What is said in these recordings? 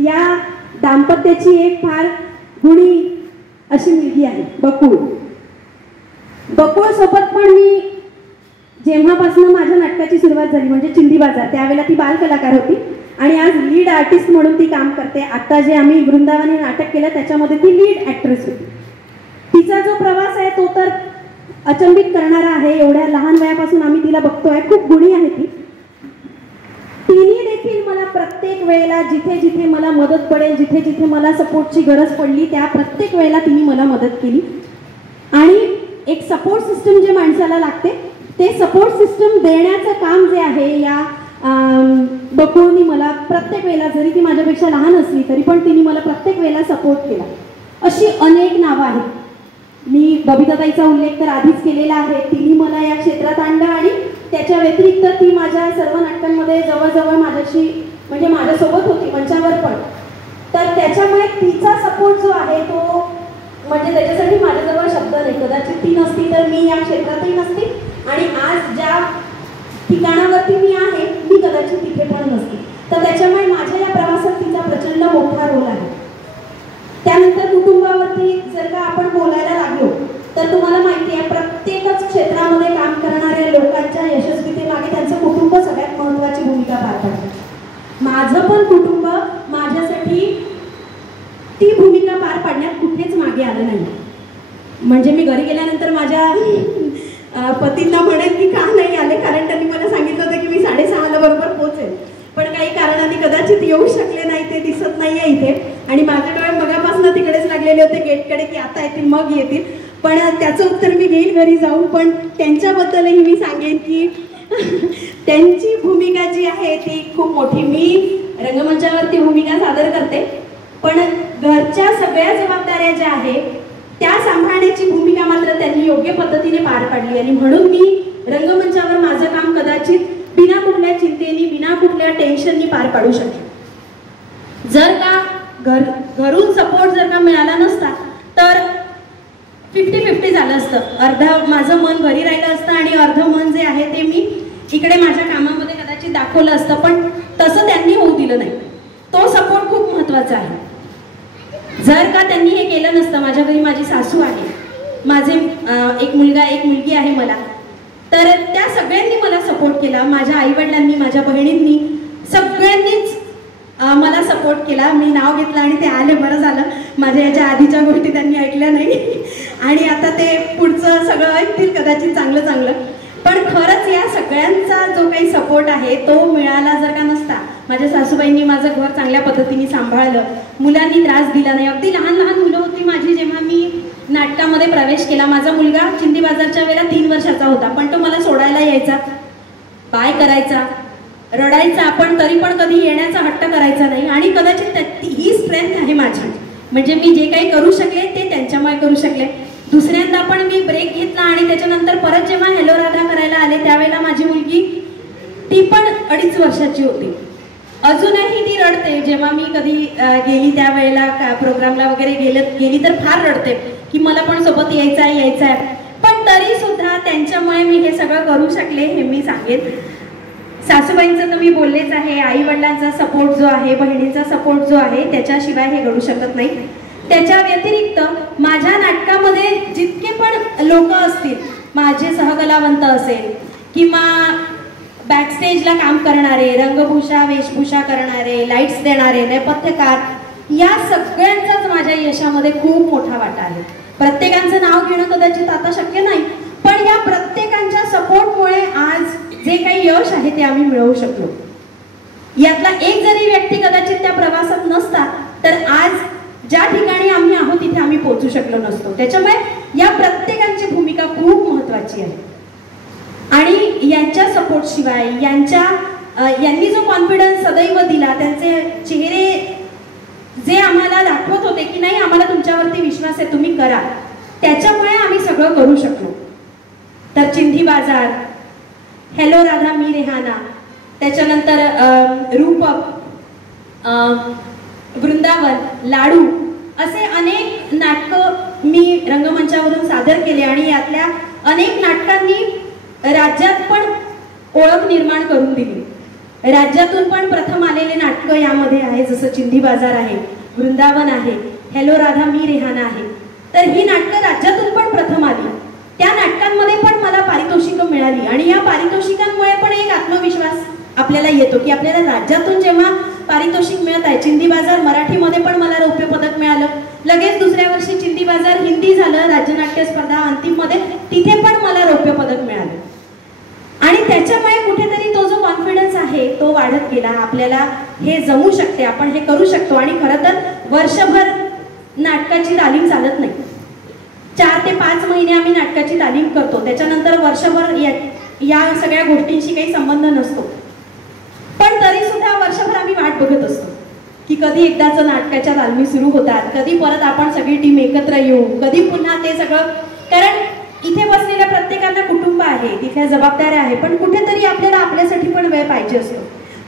या दाम्पत्याची एक फार गुणी अशी मुलगी आहे बकुळ. बकुळ सोबत पण मी जेव्हापासून माझ्या नाटकाची सुरुवात झाली म्हणजे चिंधी बाजार, त्यावेळेला ती बालकलाकार होती आणि आज लीड आर्टिस्ट म्हणून ती काम करते. आता जे आम्ही वृंदावन हे नाटक केलं त्याच्यामध्ये ती लीड ॲक्ट्रेस होती. तिचा जो प्रवास आहे तो तर अचंबित करणारा आहे. एवढ्या लहान वयापासून आम्ही तिला बघतोय. खूप गुणी आहे ती. तिने देखील मला प्रत्येक वेळेला जिथे जिथे मला मदत पडेल, जिथे जिथे मला सपोर्टची गरज पडली त्या प्रत्येक वेळेला तिने मला मदत केली. आणि एक सपोर्ट सिस्टम जे माणसाला लागते ते सपोर्ट सिस्टम देण्याचं काम जे आहे या बकुळनी मला प्रत्येक वेळेला, जरी ती माझ्यापेक्षा लहान असली तरी पण तिने मला प्रत्येक वेळेला सपोर्ट केला. अशी अनेक नावं आहेत. मी बबिताताईचा उल्लेख तर आधीच केलेला आहे. तिने मला या क्षेत्रात आणलं आणि त्याच्या व्यतिरिक्त ती माझ्या सर्व नाटकांमध्ये जवळजवळ माझ्याशी म्हणजे माझ्यासोबत होती मंचावर पण. तर त्याच्यामुळे तिचा सपोर्ट जो आहे तो म्हणजे त्याच्यासाठी माझ्याजवळ शब्द नाही. कदाचित ती नसती तर मी या क्षेत्रातही नसती आणि आज ज्या ठिकाणावरती मी आहे मी कदाचित तिथे पण नसते. तर त्याच्यामुळे माझ्या या प्रवासात तिचा प्रचंड मोठा रोल आहे. त्यानंतर कुटुंबावरती जर का आपण बोलायला लागलो तर तुम्हाला माहिती आहे प्रत्येकच क्षेत्रामध्ये काम करणाऱ्या लोकांच्या यशस्वीतेमागे त्यांचं कुटुंब सगळ्यात महत्त्वाची भूमिका पार पाडतं. माझं पण कुटुंब माझ्यासाठी ती भूमिका पार पाडण्यात कुठेच मागे आलं नाही. म्हणजे मी घरी गेल्यानंतर माझ्या पतींना म्हणेन की का नाही आले, कारण त्यांनी मला सांगितलं होतं की मी 6:30ला बरोबर पोहोचेल. पण काही कारणाने कदाचित येऊ शकले नाही. ते दिसत नाहीये इथे आणि माझे डोळे मगापासून तिकडेच लागलेले होते गेटकडे की आता येतील मग येतील. पण त्याचं उत्तर मी घेईल घरी जाऊन. पण त्यांच्याबद्दलही मी सांगेन की त्यांची भूमिका जी आहे ती खूप मोठी. मी रंगमंचावरती भूमिका सादर करते पण घरच्या सगळ्या जबाबदाऱ्या ज्या आहेत त्या सांभाळण्याची भूमिका मात्र त्यांनी योग्य पद्धतीने पार पाडली. आणि म्हणून मी रंगमंचावर माझं काम कदाचित बिना कुठल्या चिंतेनी बिना कुठल्या टेन्शननी पार पाडू शकते. जर का घरून सपोर्ट जर का मिळाला नसता तर 50-50 झालं असतं. अर्ध माझं मन घरी राहिलं असतं आणि अर्ध मन जे आहे ते मी इकडे माझ्या कामामध्ये कदाचित दाखवलं असतं. पण तसं त्यांनी होऊ दिलं नाही. तो सपोर्ट खूप महत्त्वाचा आहे. जर का त्यांनी हे केलं नसतं, माझ्या घरी माझी सासू आहे, माझे एक मुलगा एक मुलगी आहे मला, तर त्या सगळ्यांनी मला सपोर्ट केला. माझ्या आईवडिलांनी माझ्या बहिणींनी सगळ्यांनीच मला सपोर्ट केला. मी नाव घेतलं आणि ते आले, बरं झालं. माझ्या याच्या आधीच्या गोष्टी त्यांनी ऐकल्या नाही आणि आता ते पुढचं सगळं ऐकतील कदाचित चांगलं चांगलं. पण खरंच या सगळ्यांचा जो काही सपोर्ट आहे तो मिळाला जर का नसता, माझ्या सासूबाईंनी माझं घर चांगल्या पद्धतीने सांभाळलं, मुलांनी त्रास दिला नाही. अगदी लहान लहान मुलं होती माझी जेव्हा मी नाटकामध्ये प्रवेश केला. माझा मुलगा चिंदी बाजारच्या वेळेला 3 वर्षाचा होता पण तो मला सोडायला यायचा, बाय करायचा, रडायचा, पण तरी पण कधी येण्याचा हट्ट करायचा नाही. आणि कदाचित ही स्ट्रेंथ आहे माझी. म्हणजे मी जे काही करू शकले ते त्यांच्यामुळे करू शकले. दुसऱ्यांदा पण मी ब्रेक घेतला आणि त्याच्यानंतर परत जेव्हा हॅलो राधा करायला आले त्यावेळेला माझी मुलगी ती पण 2.5 वर्षाची होती. अजूनही ती रडते. जेव्हा मी कधी गेली त्यावेळेला प्रोग्रामला वगैरे गेली तर फार रडते की मला पण सोबत यायचं आहे. पण तरी सुद्धा त्यांच्यामुळे मी हे सगळं करू शकले हे मी सांगेन. सासूबाईंचं तर मी बोललेच आहे. आई वडिलांचा सपोर्ट जो आहे, बहिणींचा सपोर्ट जो आहे त्याच्याशिवाय हे घडू शकत नाही. त्याच्या व्यतिरिक्त माझ्या नाटकामध्ये जितके पण लोक असतील, माझे सहकलावंत असेल किंवा बॅकस्टेजला काम करणारे, रंगभूषा वेशभूषा करणारे, लाईट्स देणारे, नेपथ्यकार, या सगळ्यांचाच माझ्या यशामध्ये खूप मोठा वाटा आहे. प्रत्येकांचं नाव घेणं कदाचित आता शक्य नाही पण या प्रत्येकांच्या सपोर्टमुळे आज जे काही यश आहे ते आम्ही मिळवू शकलो. यातला एक जरी व्यक्ती कदाचित त्या प्रवासात नसता तर आज ज्या ठिकाणी आम्ही आहोत तिथे आम्ही पोहोचू शकलो नसतो. त्याच्यामुळे या प्रत्येकांची भूमिका खूप महत्त्वाची आहे. आणि यांच्या सपोर्ट शिवाय यांनी जो कॉन्फिडन्स सदैव दिला, त्यांचे चेहरे जे आम्हाला दाखवत होते की नाही आम्हाला तुमच्यावरती विश्वास आहे, तुम्ही करा, त्याच्यामुळे आम्ही सगळं करू शकलो. तर चिंधी बाजार, हॅलो राधा मी रेहाना, त्याच्यानंतर रूपक, वृंदावन, लाडू, असे अनेक नाटकं मी रंगमंचावरून सादर केले आणि यातल्या अनेक नाटकांनी राज्यात पण ओळख निर्माण करून दिली. राज्यातून पण प्रथम आलेले नाटकं यामध्ये आहे, जसं चिंधी बाजार आहे, वृंदावन आहे, हेलो राधा मी रेहाना आहे. तर ही नाटकं राज्यातून पण प्रथम आली. त्या नाटकांमध्ये पण मला पारितोषिकं मिळाली आणि या पारितोषिकांमुळे पण एक आत्मविश्वास आपल्याला येतो की आपल्याला राज्यातून जेव्हा पारितोषिक मिळत आहे. चिंधी बाजार मराठीमध्ये पण मला रौप्य पदक मिळालं. लगेच दुसऱ्या वर्षी चिंधी बाजार हिंदी झालं, राज्यनाट्य स्पर्धा अंतिममध्ये, तिथे पण मला रौप्य पदक मिळालं. आणि त्याच्यामुळे कुठेतरी तो जो कॉन्फिडन्स आहे तो वाढत गेला. आपल्याला हे जमू शकते, आपण हे करू शकतो. आणि खरं तर वर्षभर नाटकाची तालीम चालत नाही. 4 ते 5 महिने आम्ही नाटकाची तालीम करतो, त्याच्यानंतर वर्षभर या सगळ्या गोष्टींशी काही संबंध नसतो. पण तरी सुद्धा वर्षभर आम्ही वाट बघत असतो की कधी एकदाच नाटकाच्या तालमी सुरू होतात, कधी परत आपण सगळी टीम एकत्र येऊ, कधी पुन्हा ते सगळं. कारण इथे बसलेल्या प्रत्येकाला कुटुंब आहे, तिथल्या जबाबदाऱ्या आहे, पण कुठेतरी आपल्याला आपल्यासाठी पण वेळ पाहिजे असतो.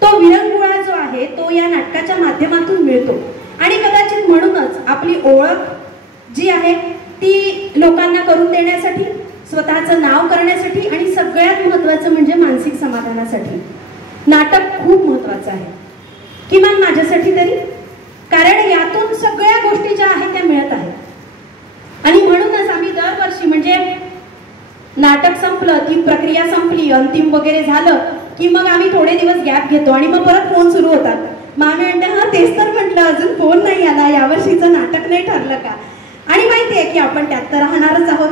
तो विरंगुळा जो आहे तो या नाटकाच्या माध्यमातून मिळतो. आणि कदाचित म्हणूनच आपली ओळख जी आहे ती लोकांना करून देण्यासाठी, स्वतःचं नाव करण्यासाठी आणि सगळ्यात महत्त्वाचं म्हणजे मानसिक समाधानासाठी नाटक खूप महत्त्वाचं आहे, किमान माझ्यासाठी तरी. कारण यातून सगळ्या गोष्टी ज्या आहेत त्या मिळत आहेत. आणि म्हणूनच आम्ही दरवर्षी, म्हणजे नाटक संपलं, ती प्रक्रिया संपली, अंतिम वगैरे झालं की मग आम्ही थोडे दिवस गॅप घेतो आणि मग परत फोन सुरू होतात. मग आम्ही म्हणते हा तेच तर म्हटलं, अजून फोन नाही आला, यावर्षीचं नाटक नाही ठरलं का. आणि माहिती आहे की आपण त्यात तर राहणारच आहोत.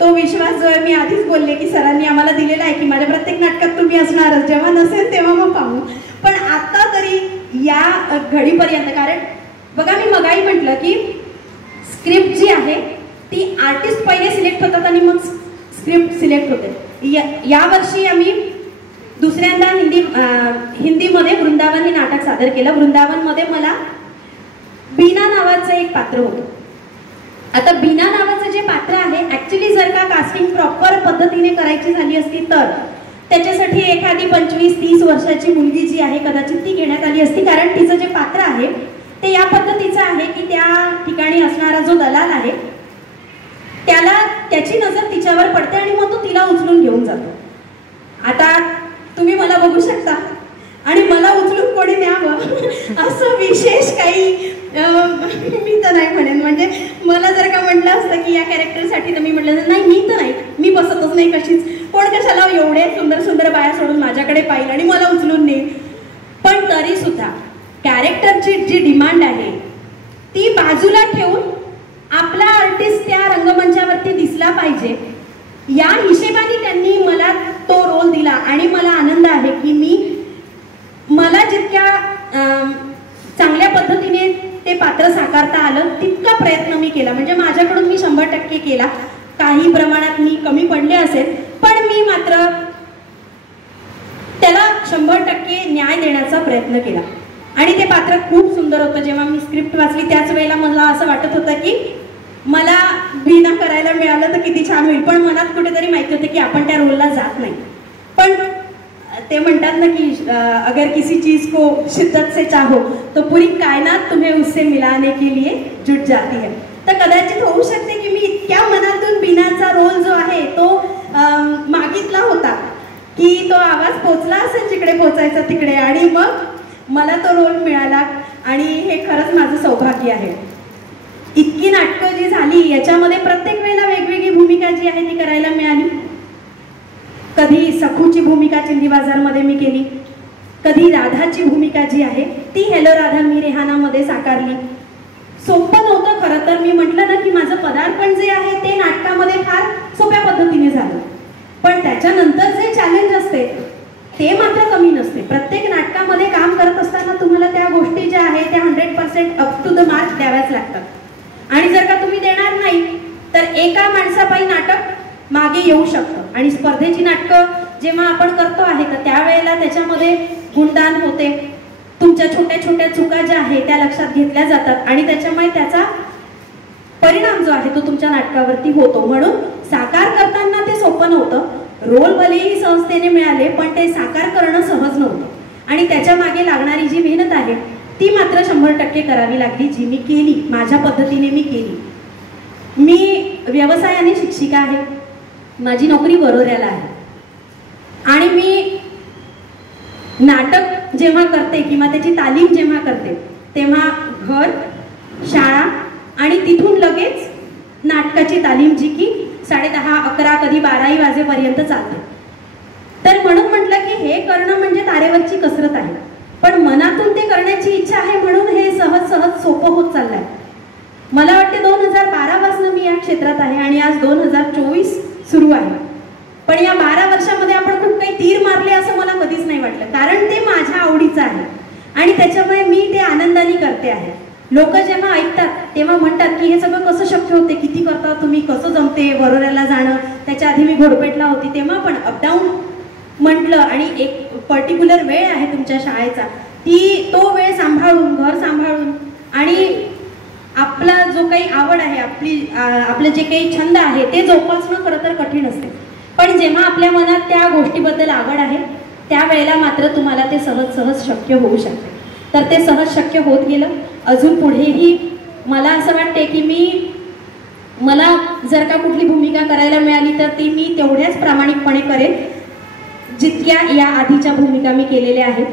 तो विश्वास जो आहे मी आधीच बोलले की सरांनी आम्हाला दिलेला आहे की माझ्या प्रत्येक नाटकात तुम्ही असणारच, जेव्हा नसेल तेव्हा मग पाहू. पण आता तरी या घडीपर्यंत, कारण बघा मी मगाही म्हटलं की स्क्रिप्ट जी आहे ती आर्टिस्ट पहिले सिलेक्ट होतात आणि मग स्क्रिप्ट सिलेक्ट होते. या वर्षी आम्ही दुसऱ्यांदा हिंदीमध्ये वृंदावन हे नाटक सादर केलं. वृंदावनमध्ये मला बीना नावाचं एक पात्र होतं. आता बीना नावाचं जे पात्र आहे, ऍक्च्युली जर का कास्टिंग प्रॉपर पद्धतीने करायची झाली असती तर त्याच्यासाठी एखादी 25-30 वर्षाची मुलगी जी आहे कदाचित ती घेण्यात आली असती. कारण तिचं जे पात्र आहे ते या पद्धतीचं आहे की त्या ठिकाणी असणारा जो दलाल आहे त्याला त्याची नजर तिच्यावर पडते आणि मग तो तिला उचलून घेऊन जातो. आता तुम्ही मला बघू शकता आणि मला उचलून कोणी न्यावं असं विशेष काही मी तर नाही म्हणेन. म्हणजे मला जर का म्हटलं असतं की या कॅरेक्टरसाठी तर मी म्हटलं नाही, मी तर नाही, मी बसतच नाही कशीच. कोण कशाला एवढे सुंदर सुंदर बाया सोडून माझ्याकडे पाहिलं आणि मला उचलून नेईल. पण तरी सुद्धा कॅरेक्टरची जी डिमांड आहे ती बाजूला ठेवून आपला आर्टिस्ट त्या रंगमंचावरती दिसला पाहिजे या हिशेबाने त्यांनी मला तो रोल दिला. आणि मला आनंद आहे की मला जितक्या चांगल्या पद्धतीने ते पात्र साकारता आलं तितका प्रयत्न मी केला. म्हणजे माझ्याकडून मी 100% केला. काही प्रमाणात मी कमी पडले असेल, पण मी मात्र त्याला 100% न्याय देण्याचा प्रयत्न केला. आणि ते पात्र खूप सुंदर होतं. जेव्हा मी स्क्रिप्ट वाचली त्याच वेळेला मला असं वाटत होतं की मला बीना करायला मिळालं तर किती छान होईल. पण मनात कुठेतरी माहिती होतं की आपण त्या रोलला जात नाही. पण ते म्हणतात ना की अगर किसी चीज को शिद्दत से चाहो तो पूरी कायनात तुम्हें उससे मिलाने के लिए जुट जाती है. तर कदाचित होऊ शकते की मी इतक्या मनातून बीनाचा रोल जो आहे तो मागितला होता की तो आवाज पोचला असेल जिकडे पोचायचा तिकडे, आणि मग मला तो रोल मिळाला. आणि हे खरंच माझं सौभाग्य आहे. इतकी नाटकं जी झाली याच्यामध्ये प्रत्येक वेळेला वेगवेगळी भूमिका जी आहे ती करायला मिळाली. कधी सखूची भूमिका चिंधी बाजारमध्ये मी केली, कधी राधाची भूमिका जी आहे ती हेलो राधा मी रेहानामध्ये साकारली. सोपं नव्हतं खरं तर. मी म्हटलं ना की माझं पदार्पण जे आहे ते नाटकामध्ये फार सोप्या पद्धतीने झालं, पण त्याच्यानंतर जे चॅलेंज असते ते मात्र कमी नसते. प्रत्येक नाटकामध्ये काम करत असताना तुम्हाला त्या गोष्टी ज्या आहेत त्या 100% अप टू द मार्क द्याव्याच लागतात. आणि जर का तुम्ही देणार नाही तर एका माणसापायी नाटक मागे येऊ शकतं. आणि स्पर्धेची नाटकं जेव्हा आपण करतो आहे तर त्यावेळेला त्याच्यामध्ये गुणदान होते. तुमच्या छोट्या छोट्या चुका ज्या आहेत त्या लक्षात घेतल्या जातात आणि त्याच्यामुळे त्याचा परिणाम जो आहे तो तुमच्या नाटकावरती होतो. म्हणून साकार करताना ते सोपं नव्हतं. रोल भलेही संस्थेने मिळाले पण ते साकार करणं सहज नव्हतं. आणि त्याच्या मागे लागणारी जी मेहनत आहे ती मात्र 100% करावी लागली, जी मी केली, माझ्या पद्धतीने मी केली. मी व्यवसायाने शिक्षिका आहे. माझी नोकरी वरोऱ्याला आहे आणि मी नाटक जेव्हा करते किंवा त्याची तालीम जेव्हा करते तेव्हा घर, शाळा आणि तिथून लगेच नाटकाची तालीम, जी की 10:30, 11, कधी 12ही वाजेपर्यंत चालते. तर म्हणून म्हटलं की हे करणं म्हणजे तारेवरची कसरत आहे, पण मनातून ते करण्याची इच्छा आहे म्हणून हे सहज सहज सोपं होत चाललंय. मला वाटते 2012 पासून मी या क्षेत्रात आहे आणि आज 2024 सुरू आहे. पण या 12 वर्षामध्ये आपण खूप काही तीर मारले असं मला कधीच नाही वाटलं, कारण ते माझ्या आवडीचं आहे आणि त्याच्यामुळे मी ते आनंदाने करते आहे. लोक जेव्हा ऐकतात तेव्हा म्हणतात की हे सगळं कसं शक्य होते, किती करता तुम्ही, कसं जमते वरोऱ्याला जाणं. त्याच्या आधी मी घोडपेटला होती तेव्हा पण अपडाऊन म्हटलं आणि एक पर्टिक्युलर वेळ आहे तुमच्या शाळेचा, तो वेळ सांभाळून, घर सांभाळून आणि आपला जो काही आवड आहे, आपलं जे काही छंद आहे ते जोपासणं खरं तर कठीण असते. पण जेव्हा आपल्या मनात त्या गोष्टीबद्दल आवड आहे त्यावेळेला मात्र तुम्हाला ते सहज सहज शक्य होऊ शकते. तर ते सहज शक्य होत गेलं. अजून पुढेही मला असं वाटते की मला जर का कुठली भूमिका करायला मिळाली तर ती मी तेवढ्याच प्रामाणिकपणे करेन जितक्या या आधीच्या भूमिका मी केलेल्या आहेत.